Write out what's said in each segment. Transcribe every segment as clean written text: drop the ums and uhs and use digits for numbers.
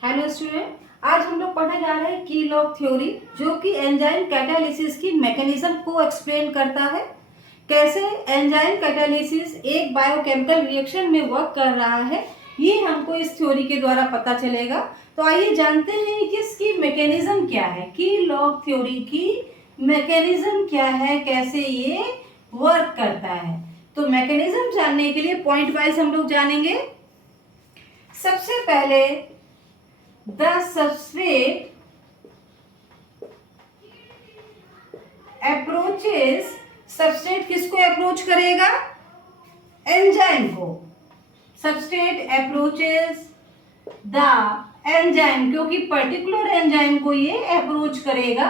Hello student, आज हम लोग पढ़ने जा रहे हैं की लॉग थ्योरी, जो कि एंजाइम कैटालिसिस की मैकेनिज्म को एक्सप्लेन करता है। कैसे एंजाइम कैटालिसिस एक बायोकेमिकल रिएक्शन में वर्क कर रहा है, ये हमको इस थ्योरी के द्वारा पता चलेगा। तो आइए जानते हैं कि इसकी मैकेनिज्म क्या है, की लॉग थ्योरी की मैकेनिज्म क्या है, कैसे ये वर्क करता है। तो मैकेनिज्म जानने के लिए पॉइंट वाइज हम लोग जानेंगे। सबसे पहले the substrate approaches, सबस्ट्रेट किसको अप्रोच करेगा? एंजाइम को। सबस्ट्रेट अप्रोचेस द एंजाइम, क्योंकि पर्टिकुलर एंजाइम को ये अप्रोच करेगा।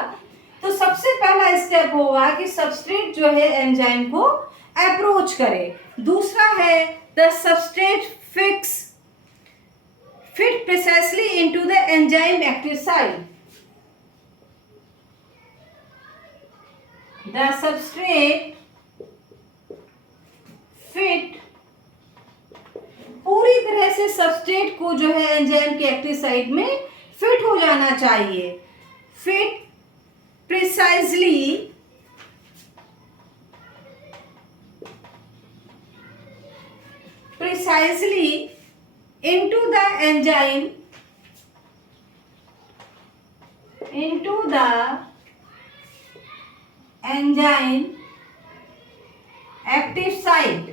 तो सबसे पहला स्टेप होगा कि सबस्ट्रेट जो है एंजाइम को अप्रोच करे। दूसरा है the substrate fit precisely into the enzyme active site. The substrate fit पूरी तरह से सबस्ट्रेट को जो है एंजाइम के एक्टिव साइट में फिट हो जाना चाहिए। Fit precisely into the enzyme active site.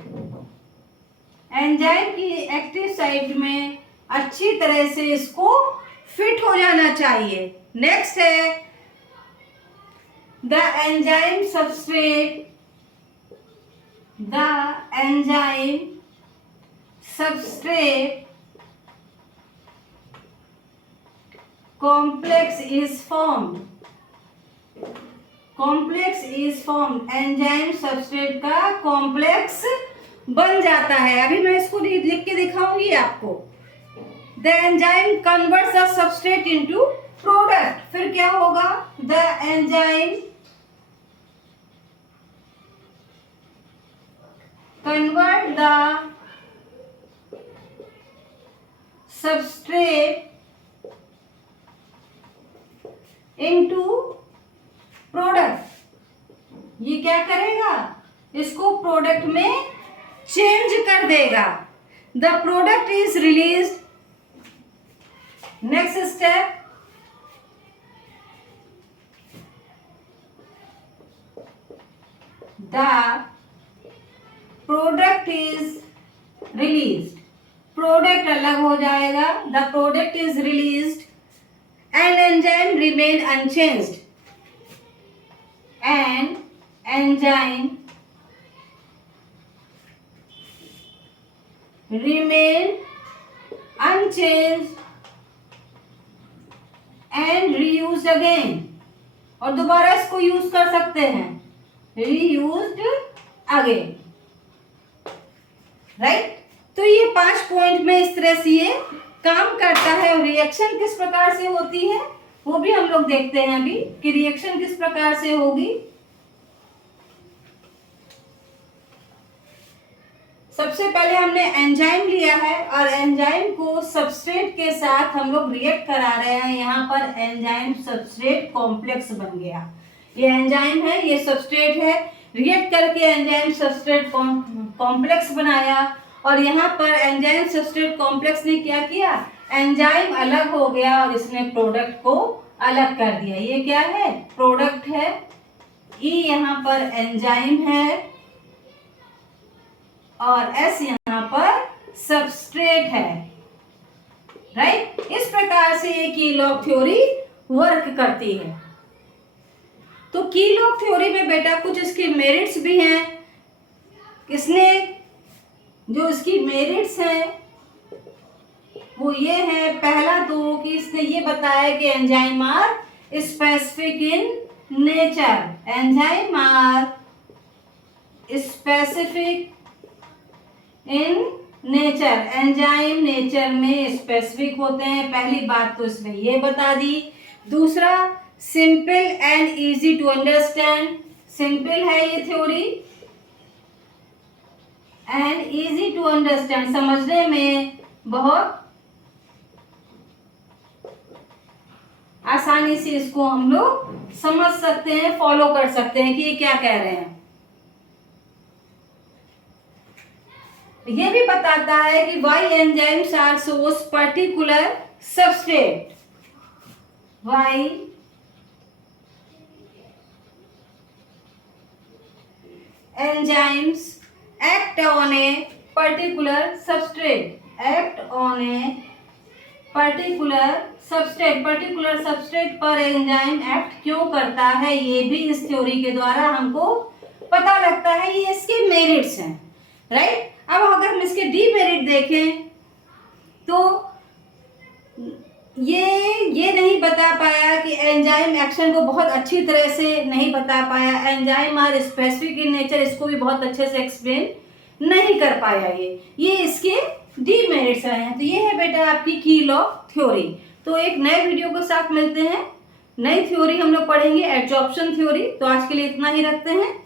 Enzyme की एक्टिव साइट में अच्छी तरह से इसको फिट हो जाना चाहिए। नेक्स्ट है the enzyme substrate complex is formed। Enzyme substrate का कॉम्प्लेक्स बन जाता है। अभी मैं इसको लिख के दिखाऊंगी आपको। The enzyme converts the substrate into product. फिर क्या होगा? The enzyme convert the substrate into product. ये क्या करेगा? इसको प्रोडक्ट में चेंज कर देगा। The product is released. Next step, the product is released. Product अलग हो जाएगा। The product is released and enzyme remain unchanged, and reused again। और दोबारा इसको यूज कर सकते हैं, reused again, राइट। तो ये 5 पॉइंट में इस तरह से ये काम करता है। और रिएक्शन किस प्रकार से होती है वो भी हम लोग देखते हैं अभी, कि रिएक्शन किस प्रकार से होगी। सबसे पहले हमने एंजाइम लिया है और एंजाइम को सबस्ट्रेट के साथ हम लोग रिएक्ट करा रहे हैं। यहाँ पर एंजाइम सबस्ट्रेट कॉम्प्लेक्स बन गया। ये एंजाइम है, ये सबस्ट्रेट है। रिएक्ट करके एंजाइम सबस्ट्रेट कॉम्प्लेक्स बनाया। और यहाँ पर एंजाइम सबस्ट्रेट कॉम्प्लेक्स ने क्या किया? एंजाइम अलग हो गया और इसने प्रोडक्ट को अलग कर दिया। ये क्या है? प्रोडक्ट है। ई यहाँ पर एंजाइम है और एस यहाँ पर सबस्ट्रेट है, राइट। इस प्रकार से ये की लॉग थ्योरी वर्क करती है। तो की लॉग थ्योरी में बेटा कुछ इसके मेरिट्स भी हैं। इसने जो इसकी मेरिट्स हैं वो ये है, पहला तो कि इसने ये बताया कि enzyme are specific in nature. Enzyme are specific in nature. Enzyme nature में स्पेसिफिक होते हैं। पहली बात तो इसने ये बता दी। दूसरा, simple and easy to understand. Simple है ये theory and easy to understand, समझने में बहुत आसानी से इसको हम लोग समझ सकते हैं, फॉलो कर सकते हैं कि ये क्या कह रहे हैं। ये भी बताता है कि why enzymes are shows particular substrate, why enzymes act on a particular substrate, particular substrate पर एंजाइम एक्ट क्यों करता है, ये भी इस थ्योरी के द्वारा हमको पता लगता है। ये इसके मेरिट्स हैं, राइट। अब अगर हम इसके डीमेरिट देखें तो ये नहीं बता पाया कि एंजाइम एक्शन को बहुत अच्छी तरह से नहीं बता पाया। Enzyme are specific in nature, इसको भी बहुत अच्छे से एक्सप्लेन नहीं कर पाया। ये इसके डीमेरिट्स रहे हैं। तो ये है बेटा आपकी कील ऑफ थ्योरी। तो एक नए वीडियो के साथ मिलते हैं, नई थ्योरी हम लोग पढ़ेंगे, एडजॉर्प्शन थ्योरी। तो आज के लिए इतना ही रखते हैं।